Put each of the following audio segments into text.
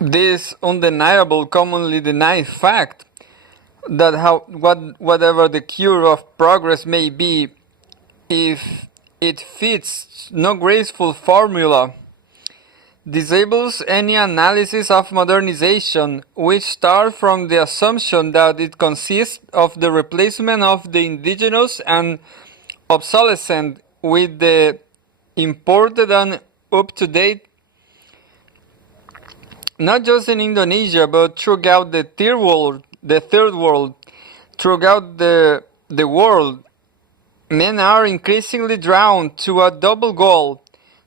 This undeniable, commonly denied fact that whatever the cure of progress may be, if it fits no graceful formula, disables any analysis of modernization, which starts from the assumption that it consists of the replacement of the indigenous and obsolescent with the imported and up-to-date, not just in Indonesia, but throughout the third world, throughout the world. Men are increasingly drawn to a double goal: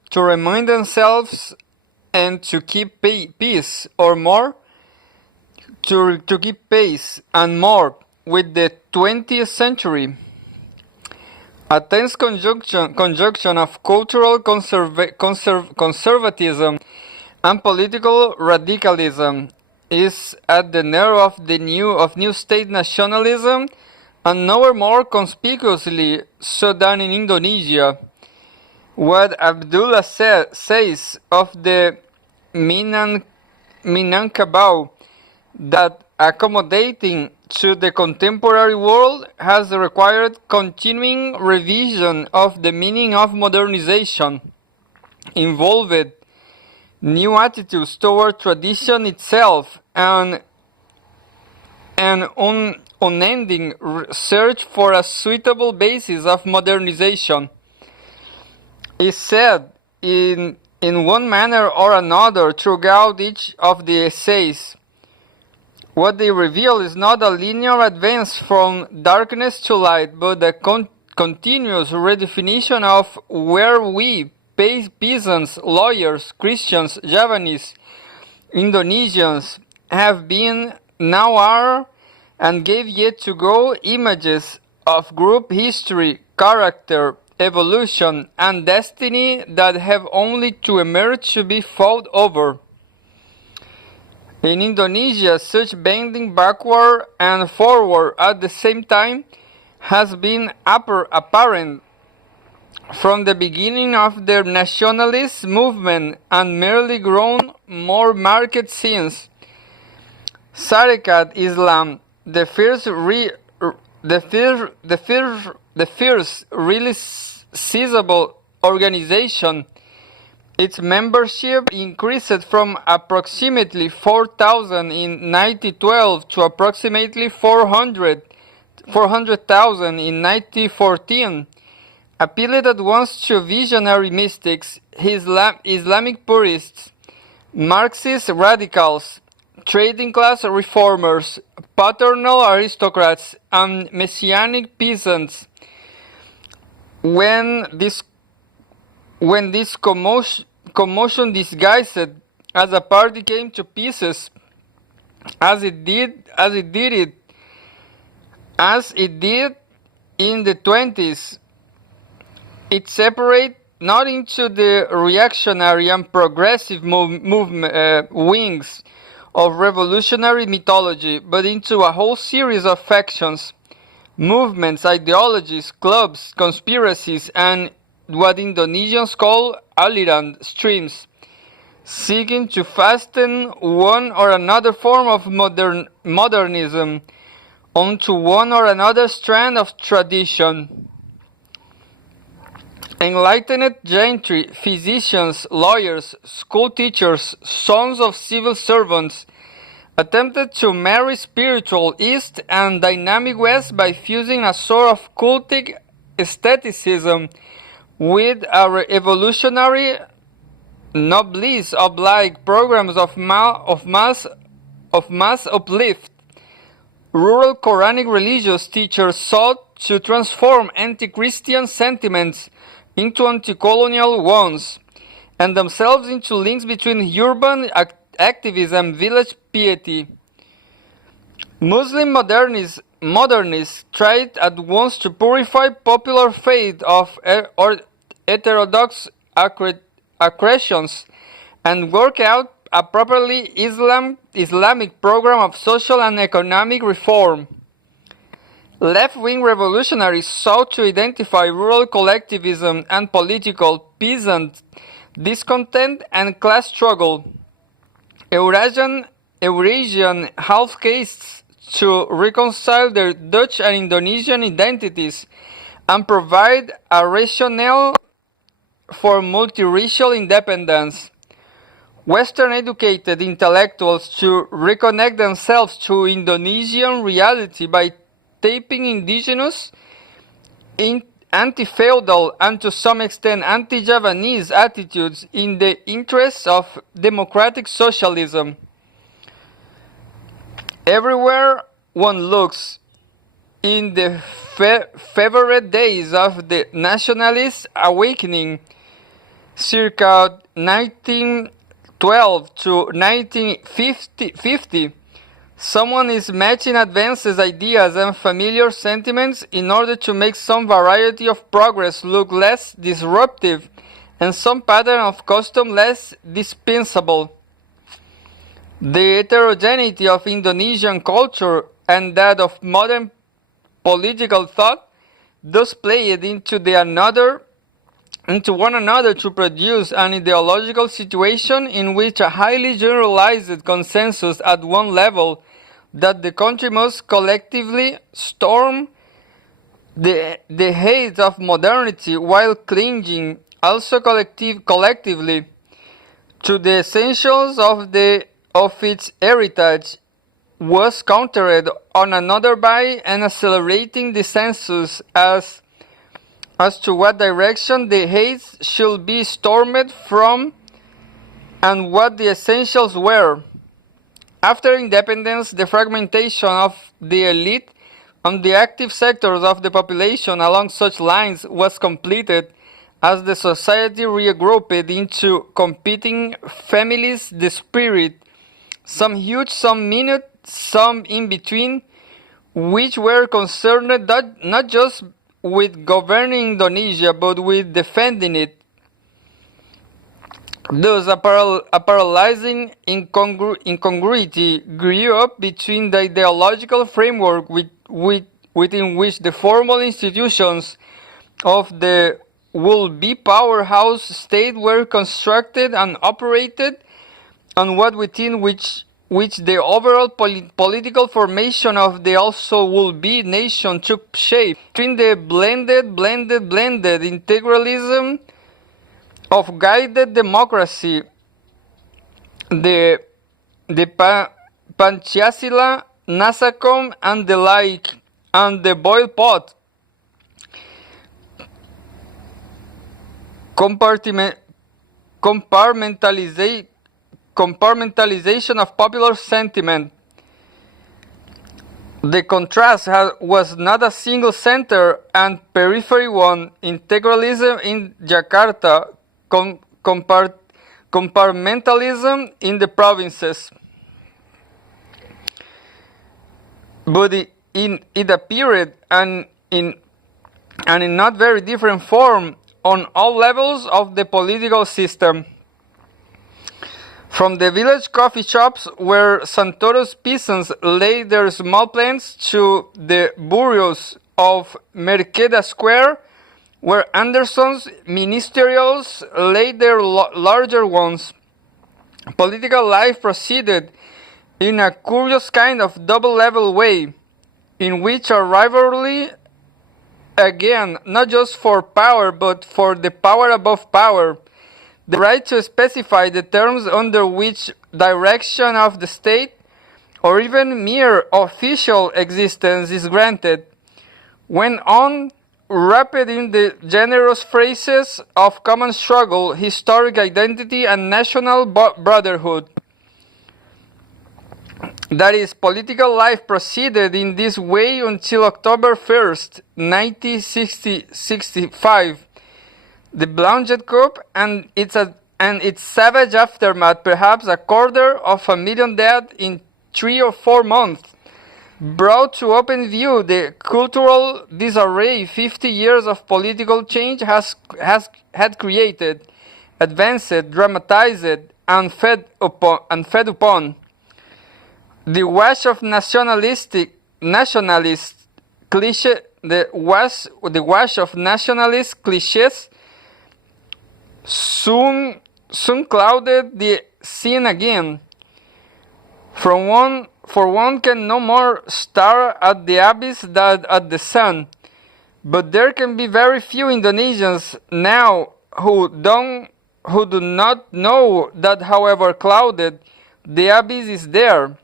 to remind themselves and to keep peace, or more, to keep pace and more with the 20th century. A tense conjunction of cultural conservatism and political radicalism is at the nerve of new state nationalism, and nowhere more conspicuously so than in Indonesia. What Abdullah says of the Minangkabau, that accommodating to the contemporary world has required continuing revision of the meaning of modernization, involved new attitudes toward tradition itself, and an unending search for a suitable basis of modernization. Is said in one manner or another throughout each of the essays. What they reveal is not a linear advance from darkness to light, but a continuous redefinition of where we, peasants, lawyers, Christians, Javanese, Indonesians, have been, now are, and gave yet to go, images of group history, character, evolution, and destiny that have only to emerge to be fought over. In Indonesia, such bending backward and forward at the same time has been apparent from the beginning of the nationalist movement, and merely grown more marked since. Sarekat Islam, the first really sizable organization, its membership increased from approximately 4,000 in 1912 to approximately 400,000 in 1914. Appealed at once to visionary mystics, Islamic purists, Marxist radicals, trading class reformers, paternal aristocrats, and messianic peasants. When this commotion disguised as a party came to pieces, as it did in the 20s, it separated not into the reactionary and progressive wings of revolutionary mythology, but into a whole series of factions, movements, ideologies, clubs, conspiracies, and what Indonesians call aliran streams, seeking to fasten one or another form of modernism onto one or another strand of tradition. Enlightened gentry, physicians, lawyers, school teachers, sons of civil servants, attempted to marry spiritual East and dynamic West by fusing a sort of cultic aestheticism with our evolutionary noblesse oblige programs of mass uplift. Rural Quranic religious teachers sought to transform anti-Christian sentiments into anti-colonial ones, and themselves into links between urban activism and village piety. Muslim modernists tried at once to purify popular faith of heterodox accretions and work out a properly Islamic program of social and economic reform. Left-wing revolutionaries sought to identify rural collectivism and political peasant discontent and class struggle. Eurasian half-castes to reconcile their Dutch and Indonesian identities and provide a rationale for multiracial independence. Western-educated intellectuals to reconnect themselves to Indonesian reality by tapping indigenous, anti-feudal, and to some extent anti-Javanese attitudes in the interests of democratic socialism. Everywhere one looks, in the favorite days of the nationalist awakening, circa 1912 to 1950, someone is matching advances, ideas, and familiar sentiments in order to make some variety of progress look less disruptive and some pattern of custom less dispensable. The heterogeneity of Indonesian culture and that of modern political thought thus played into one another to produce an ideological situation in which a highly generalized consensus at one level that the country must collectively storm the heights of modernity while clinging also collectively to the essentials of its heritage was countered on another by an accelerating dissensus as to what direction the heights should be stormed from and what the essentials were. After independence, the fragmentation of the elite on the active sectors of the population along such lines was completed as the society regrouped into competing families, the spirit, some huge, some minute, some in between, which were concerned not just with governing Indonesia but with defending it. Thus, a paralyzing incongruity grew up between the ideological framework within which the formal institutions of the would-be powerhouse state were constructed and operated, and what within which the overall political formation of the also would-be nation took shape. Between the blended integralism of guided democracy, the Pancasila, Nasacom, and the like, and the boiled pot, compartmentalization of popular sentiment. The contrast was not a single center and periphery one, integralism in Jakarta, compartmentalism in the provinces. But it appeared and in not very different form on all levels of the political system. From the village coffee shops where Santoro's peasants laid their small plants to the bureaus of Merkeda Square, where Anderson's ministerials laid their larger ones, political life proceeded in a curious kind of double-level way, in which a rivalry, again, not just for power, but for the power above power, the right to specify the terms under which direction of the state, or even mere official existence, is granted, went on, wrapped in the generous phrases of common struggle, historic identity, and national brotherhood. That is, political life proceeded in this way until October 1st, 1965. The Blaujet coup and its savage aftermath, perhaps 250,000 dead in 3 or 4 months, brought to open view the cultural disarray 50 years of political change had created, advanced, dramatized, and fed upon. The wash of nationalist cliches soon clouded the scene again. For one can no more stare at the abyss than at the sun. But there can be very few Indonesians now who do not know that, however clouded, the abyss is there,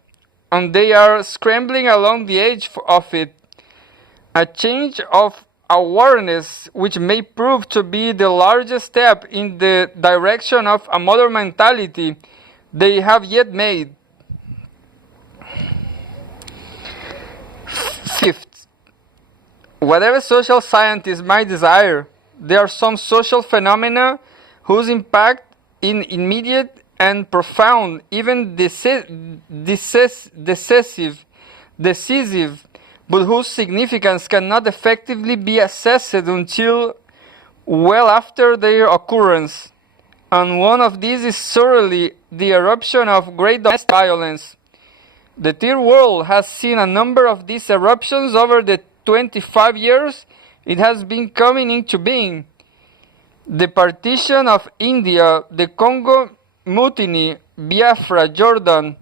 and they are scrambling along the edge of it. A change of awareness which may prove to be the largest step in the direction of a modern mentality they have yet made. Fifth, whatever social scientists might desire, there are some social phenomena whose impact is immediate and profound, even decisive, but whose significance cannot effectively be assessed until well after their occurrence. And one of these is certainly the eruption of great domestic violence. The Third World has seen a number of these eruptions over the 25 years it has been coming into being. The partition of India, the Congo Mutiny, Biafra, Jordan,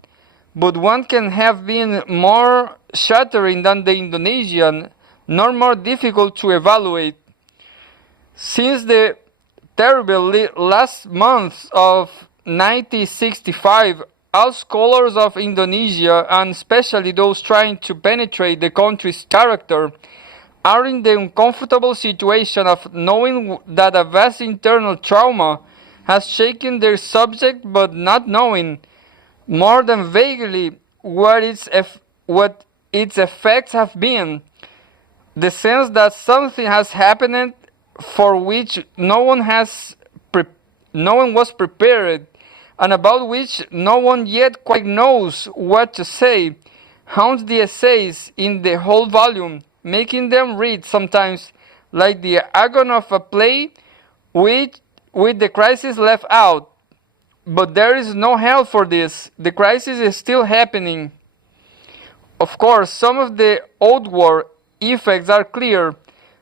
but one can have been more shattering than the Indonesian, nor more difficult to evaluate. Since the terrible last months of 1965, all scholars of Indonesia, and especially those trying to penetrate the country's character, are in the uncomfortable situation of knowing that a vast internal trauma has shaken their subject, but not knowing, more than vaguely, what its effects have been. The sense that something has happened for which no one was prepared, and about which no one yet quite knows what to say, haunts the essays in the whole volume, making them read sometimes like the agon of a play with the crisis left out. But there is no help for this. The crisis is still happening. Of course, some of the old war effects are clear.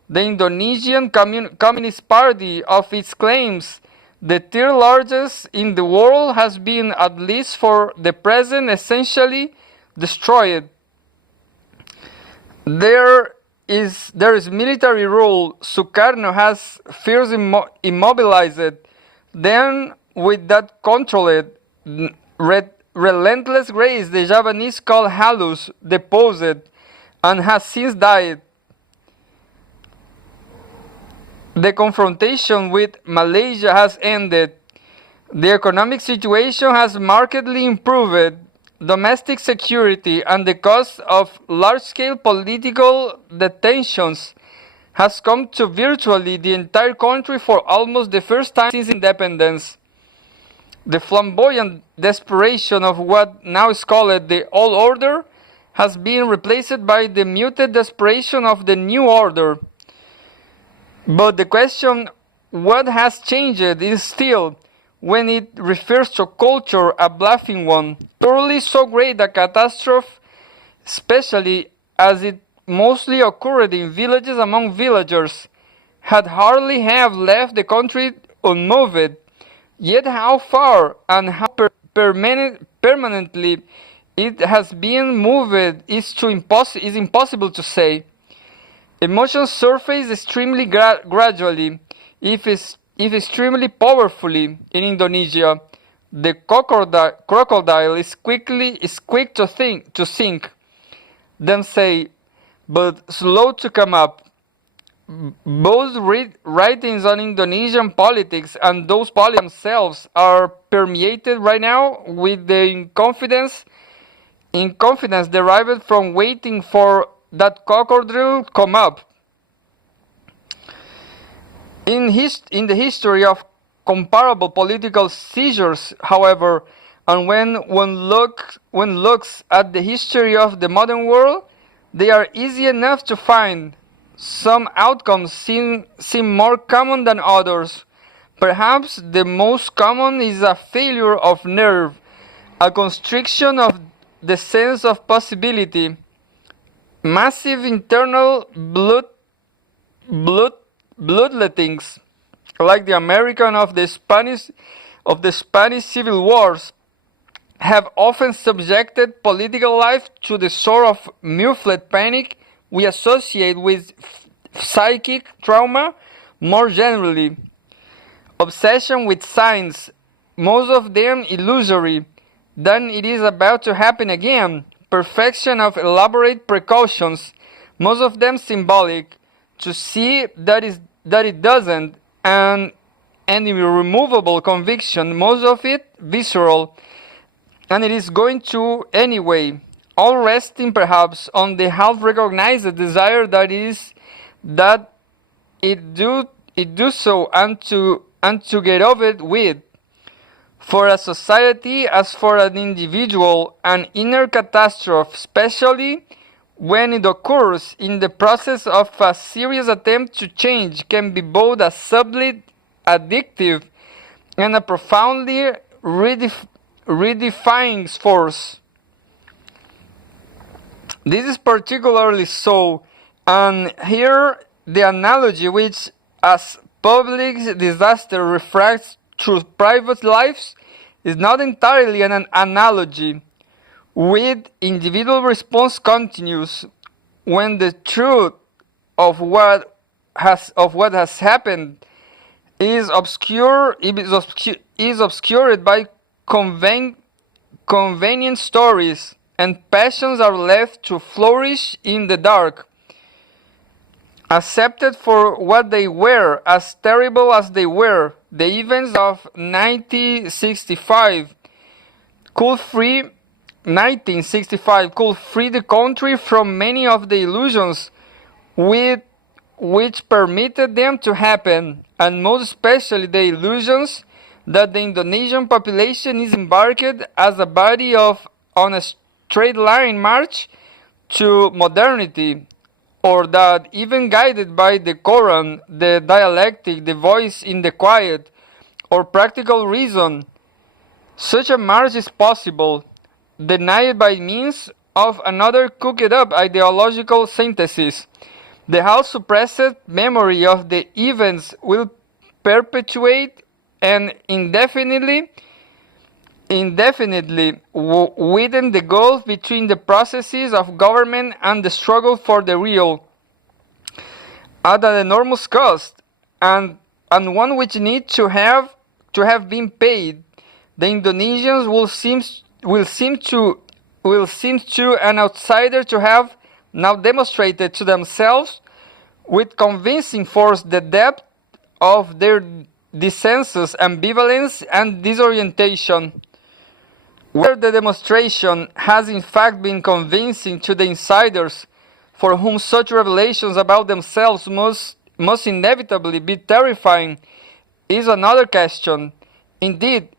The Indonesian Communist Party, of its claims the third largest in the world, has been, at least for the present, essentially destroyed. There is military rule. Sukarno has first immobilized, then with that controlled, relentless grace the Javanese call halus, deposed, and has since died. The confrontation with Malaysia has ended. The economic situation has markedly improved. Domestic security and the cost of large-scale political detentions has come to virtually the entire country for almost the first time since independence. The flamboyant desperation of what now is called the old order has been replaced by the muted desperation of the new order. But the question, what has changed, is still, when it refers to culture, a bluffing one. Thoroughly so great a catastrophe, especially as it mostly occurred in villages among villagers, had hardly have left the country unmoved. Yet how far and how permanently it has been moved is impossible to say. Emotions surface extremely gradually, if extremely powerfully, in Indonesia. The crocodile is quick to sink, then say, but slow to come up. Both writings on Indonesian politics and those politics themselves are permeated right now with the confidence derived from waiting for that crocodile come up. In the history of comparable political seizures, however, and when one looks at the history of the modern world, they are easy enough to find. Some outcomes seem more common than others. Perhaps the most common is a failure of nerve, a constriction of the sense of possibility, massive internal bloodlettings, like the American of the Spanish Civil Wars, have often subjected political life to the sort of muffled panic we associate with psychic trauma more generally. Obsession with signs, most of them illusory, then it is about to happen again. Perfection of elaborate precautions, most of them symbolic, to see that it doesn't, and an irremovable conviction, most of it visceral, and it is going to anyway, all resting perhaps on the half-recognized desire that it do so and to get over it with. For a society as for an individual, an inner catastrophe, especially when it occurs in the process of a serious attempt to change, can be both a subtly addictive and a profoundly redefining force. This is particularly so, and here the analogy which as public disaster refracts through private lives is not entirely an analogy. With individual response continues when the truth of what has happened is obscured by convenient stories, and passions are left to flourish in the dark, accepted for what they were, as terrible as they were. The events of 1965 could free the country from many of the illusions which permitted them to happen, and most especially the illusions that the Indonesian population is embarked as a body on a straight line march to modernity, or that even guided by the Quran, the dialectic, the voice in the quiet, or practical reason, such a march is possible, denied by means of another cooked-up ideological synthesis. The half-suppressed memory of the events will perpetuate and indefinitely widen the gulf between the processes of government and the struggle for the real, at an enormous cost, and one which needs to have been paid. The Indonesians will seem to an outsider to have now demonstrated to themselves with convincing force the depth of their dissensus, ambivalence, and disorientation. Where the demonstration has in fact been convincing to the insiders, for whom such revelations about themselves must inevitably be terrifying, is another question. Indeed,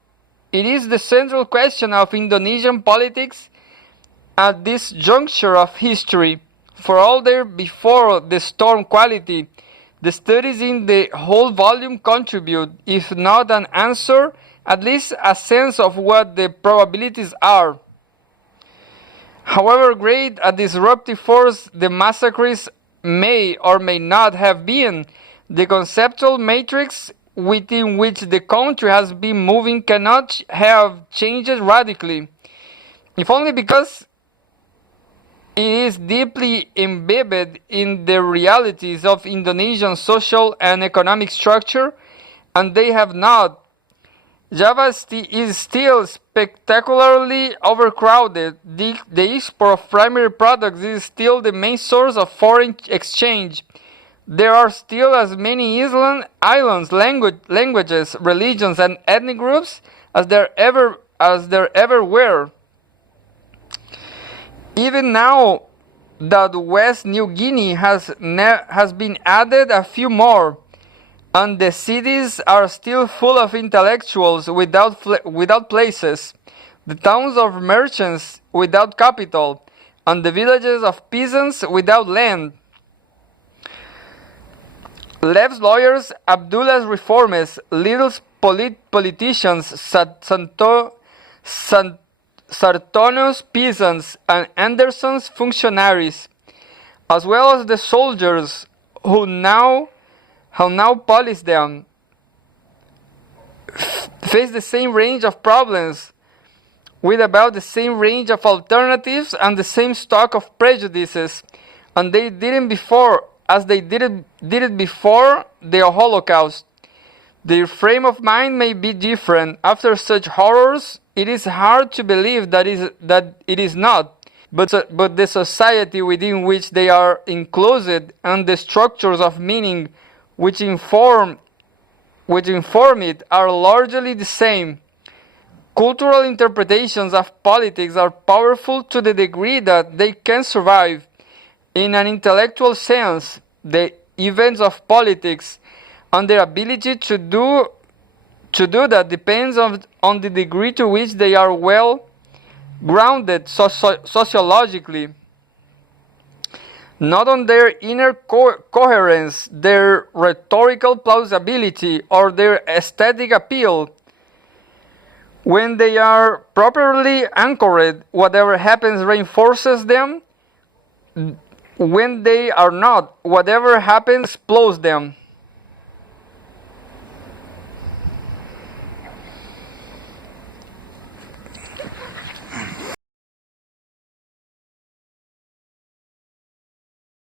it is the central question of Indonesian politics at this juncture of history. For all their before the storm quality, the studies in the whole volume contribute, if not an answer, at least a sense of what the probabilities are. However great a disruptive force the massacres may or may not have been, the conceptual matrix within which the country has been moving cannot have changed radically, if only because it is deeply embedded in the realities of Indonesian social and economic structure, and they have not. Java is still spectacularly overcrowded. The export of primary products is still the main source of foreign exchange. There are still as many islands, languages, religions, and ethnic groups as there ever were. Even now that West New Guinea has been added a few more, and the cities are still full of intellectuals without places, the towns of merchants without capital, and the villages of peasants without land. Lev's lawyers, Abdullah's reformers, Little's politicians, Sartono's peasants, and Anderson's functionaries, as well as the soldiers who now police them, face the same range of problems with about the same range of alternatives and the same stock of prejudices, and they didn't before as they did it before the Holocaust. Their frame of mind may be different. After such horrors, it is hard to believe that it is not, but the society within which they are enclosed and the structures of meaning which inform it are largely the same. Cultural interpretations of politics are powerful to the degree that they can survive. In an intellectual sense, the events of politics and their ability to do that depends on the degree to which they are well grounded sociologically, not on their inner coherence, their rhetorical plausibility, or their aesthetic appeal. When they are properly anchored, whatever happens reinforces them. When they are not, whatever happens explodes them.